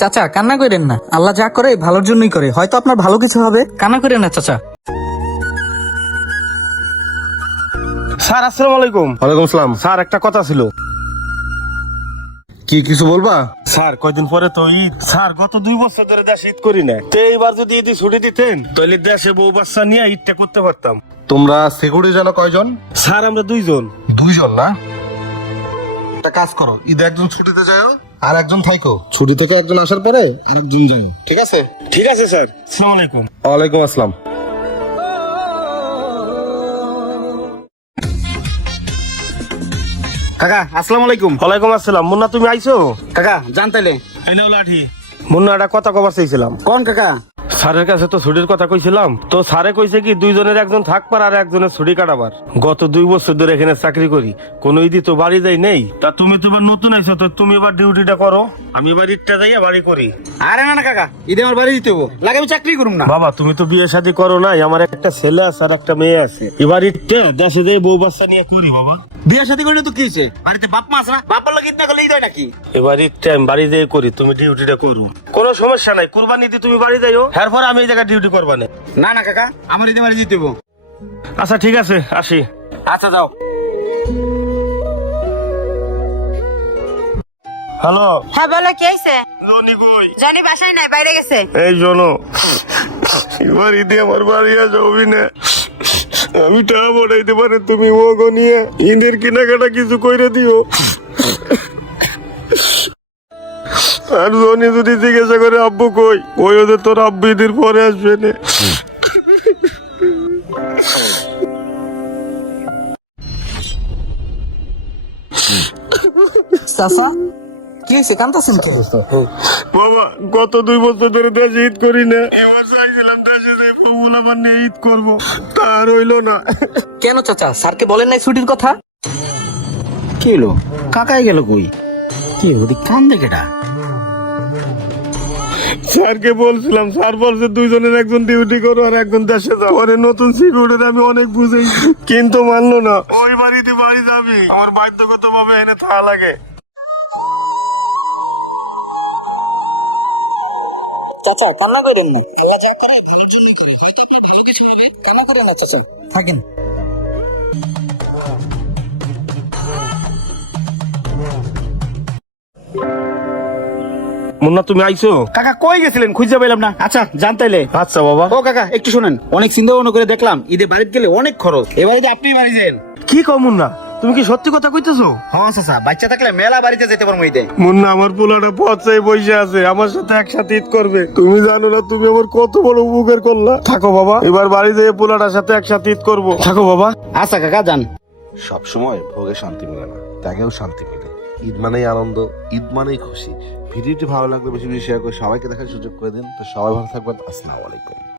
চাচা কান্না করেন না, আল্লাহ যা করে ভালোর জন্যই করে, হয়তো আপনার ভালো কিছু হবে, কান্না করেন না চাচা। স্যার আসসালামু আলাইকুম। ওয়ালাইকুম আসসালাম। স্যার একটা কথা ছিল। কি কিছু বলবা? স্যার কয়দিন পরে তো ঈদ। স্যার গত 2 বছর ধরে দেশে ঈদ করি না, তো এইবার যদি ঈদে ছুটি দিতেন তাহলে দেশে বউ বাচ্চা নিয়ে ঈদটা করতে পারতাম। তোমরা সিকিউরিটি জানো কয়জন? স্যার আমরা 2 জন। 2 জন না? একটা কাজ করো, ঈদে একজন ছুটিতে যাও আর একজন থাইকো, ছুটি থেকে একজন আসার পরে আরেকজন যাও, ঠিক আছে? ঠিক আছে স্যার। আসসালামু আলাইকুম। ওয়ালাইকুম আসসালাম। কাকা আসসালামু আলাইকুম। ওয়ালাইকুম আসসালাম। মুন্না তুমি আইছো? কাকা জান তাইলে এই নাও লাঠি। মুন্না একটা কথা কবার চাইছিলাম। কোন কাকা? স্যারের কাছে তো ছুটির কথা কইছিলাম, তো স্যারে কইছে কি 2 জনের একজন থাকবার আর একজনের ছুটি কাটাবার। গত 2 বছর ধরে এখানে চাকরি করি, কোনো ঈদই তো বাড়ি যাই নেই। তা তুমি তো এবার নতুন আইছো, তো তুমি এবার ডিউটিটা করো, আমি এবার ঈদটা যাইয়া বাড়ি করি। আরে না না কাকা, ঈদে আমার বাড়ি দিতে হবো, লাগে আমি চাকরি করুম না। বাবা তুমি তো বিয়ে শাদী করো নাই, আমার একটা ছেলে আছে আর একটা মেয়ে আছে, এবার ঈদটা দেশে যাই বউ বাচ্চা নিয়ে করি। বাবা বিয়ে শাদী করে তো কি হয়েছে, বাড়িতে বাপ মা আছে না, বাপ লাগে ঈদ না করলে ঈদ হয় নাকি? এবার ঈদটা আমি বাড়ি যাই করি, তুমি ডিউটিটা করু, কোনো সমস্যা নাই। কুরবানি ঈদে তুমি বাড়ি যাইও, এরপর আমি এই জায়গায় ডিউটি করবা না। না না কাকা, আমার ঈদে বাড়ি দিতে হবো। আচ্ছা ঠিক আছে, আসি। আচ্ছা যাও। হ্যালো হ্যাঁ বলো, কি হয়েছে? জনি কই? জনি বাসায় নাই, বাইরে গেছে। এই জনো, এবার ঈদে আমার বাড়ি আসবি না, আমি টাকা পড়াইতে পারে, তুমি ওগো নিয়ে ঈদের কেনাকাটা কিছু কইরে দিও। আর জনি যদি জিজ্ঞাসা করে আব্বু কই, ওই ওদের তোর আব্বু ঈদের পরে আসবে না। চাচা কি হয়েছে, কান্দাছেন কি? বাবা গত 2 বছর ধরে দেশে ঈদ করি না, এবার চাইছিলাম দেশে যাই বউগুলা আমার নিয়ে ঈদ করবো, তার হইলো না। কেন চাচা, স্যারকে বলেন নাই ছুটির কথা? কি হলো, কাকাই গেল কই? কি ওদিক কান দেখেটা? স্যারকে বলছিলাম, স্যার বলছে 2 জনের একজন ডিউটি করো আর একজন দেশে যাও। পরে নতুন সিকিউরিটি আমি অনেক বুঝাইছি, কিন্তু মানলো না। ওই বাড়িতে বাড়ি যাবি, আমার বাধ্যগত ভাবে এনে থাকা লাগে। চাচা কান্না করেন না, আল্লাহ যা করে কান্না করেন না চাচা, থাকেন। মুন্না তুমি আইছো? কাকা কই গেছিলেন, খুঁজে পেলাম না। আচ্ছা জান তাইলে। আচ্ছা বাবা। ও কাকা একটু শুনেন, অনেক চিন্তা ভাবনা করে দেখলাম ঈদে বাড়িতে গেলে অনেক খরচ, এবার ঈদে আপনি বাড়ি যান। কি কও মুন্না, তুমি কি সত্যি কথা কইতেছো? হ্যাঁ চাচা, বাচ্চা থাকলে মেলা বাড়িতে যেতে পারবো ঈদে। মুন্না আমার পোলাটা পথে বসে আছে, আমার সাথে একসাথে ঈদ করবে। তুমি জানো না তুমি আমার কত বড় উপকার করলা। থাকো বাবা, এবার বাড়ি যেয়ে পোলাটার সাথে একসাথে ঈদ করবো। থাকো বাবা। আচ্ছা কাকা যান। সবসময় ভোগে শান্তি মেলে না, ত্যাগেও শান্তি মেলে। ঈদ মানেই আনন্দ, ঈদ মানেই খুশি। ভিডিওটি ভালো লাগলে বেশি বেশি শেয়ার করে সবাইকে দেখার সুযোগ করে দিন। তো সবাই ভালো থাকবেন। আসসালামু আলাইকুম।